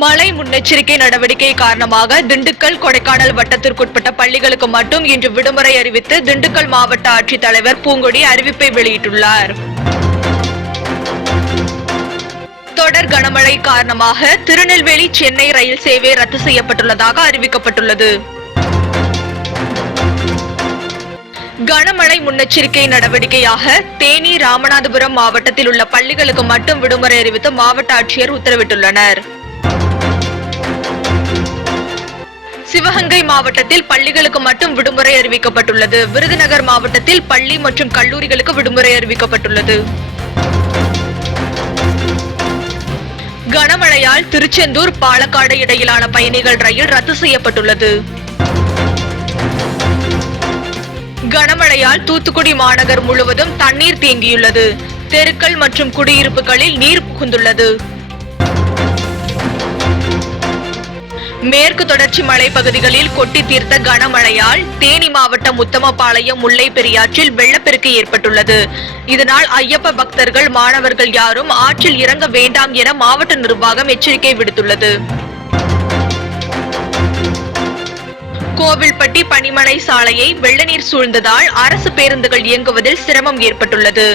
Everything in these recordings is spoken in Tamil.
மழை முன்னெச்சரிக்கை நடவடிக்கை காரணமாக திண்டுக்கல், கொடைக்கானல் வட்டத்திற்குட்பட்ட பள்ளிகளுக்கு மட்டும் இன்று விடுமுறை அறிவித்து திண்டுக்கல் மாவட்ட ஆட்சித்தலைவர் பூங்கொடி அறிவிப்பை வெளியிட்டுள்ளார். தொடர் கனமழை காரணமாக திருநெல்வேலி, சென்னை ரயில் சேவை ரத்து செய்யப்பட்டுள்ளதாக அறிவிக்கப்பட்டுள்ளது. கனமழை முன்னெச்சரிக்கை நடவடிக்கையாக தேனி, ராமநாதபுரம் மாவட்டத்தில் உள்ள பள்ளிகளுக்கு மட்டும் விடுமுறை அறிவித்து மாவட்ட ஆட்சியர் உத்தரவிட்டுள்ளனர். சிவகங்கை மாவட்டத்தில் பள்ளிகளுக்கு மட்டும் விடுமுறை அறிவிக்கப்பட்டுள்ளது. விருதுநகர் மாவட்டத்தில் பள்ளி மற்றும் கல்லூரிகளுக்கு விடுமுறை அறிவிக்கப்பட்டுள்ளது. கனமழையால் திருச்செந்தூர், பாலக்காடு இடையிலான பயணிகள் ரயில் ரத்து செய்யப்பட்டுள்ளது. கனமழையால் தூத்துக்குடி மாநகர் முழுவதும் தண்ணீர் தேங்கியுள்ளது. தெருக்கள் மற்றும் குடியிருப்புகளில் நீர் புகுந்துள்ளது. மேற்கு தொடர்ச்சி மலைப்பகுதிகளில் கொட்டி தீர்த்த கனமழையால் தேனி மாவட்டம் உத்தமபாளையம், முல்லை பெரியாற்றில் வெள்ளப்பெருக்கு ஏற்பட்டுள்ளது. இதனால் ஐயப்ப பக்தர்கள், மாணவர்கள் யாரும் ஆற்றில் இறங்க வேண்டாம் என மாவட்ட நிர்வாகம் எச்சரிக்கை விடுத்துள்ளது. கோவில்பட்டி பனிமலை சாலையை வெள்ள நீர் சூழ்ந்ததால் அரசு பேருந்துகள் இயங்குவதில் சிரமம் ஏற்பட்டுள்ளது.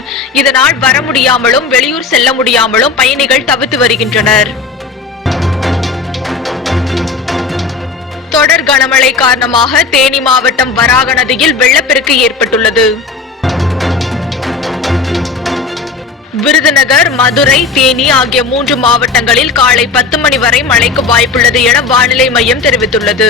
இதனால் வர முடியாமலும் வெளியூர் செல்ல முடியாமலும் பயணிகள் தவித்து வருகின்றனர். தொடர் கனமழை காரணமாக தேனி மாவட்டம் வராக நதியில் வெள்ளப்பெருக்கு ஏற்பட்டுள்ளது. விருதுநகர், மதுரை, தேனி ஆகிய 3 மாவட்டங்களில் காலை 10 மணி வரை மழைக்கு வாய்ப்புள்ளது என வானிலை மையம் தெரிவித்துள்ளது.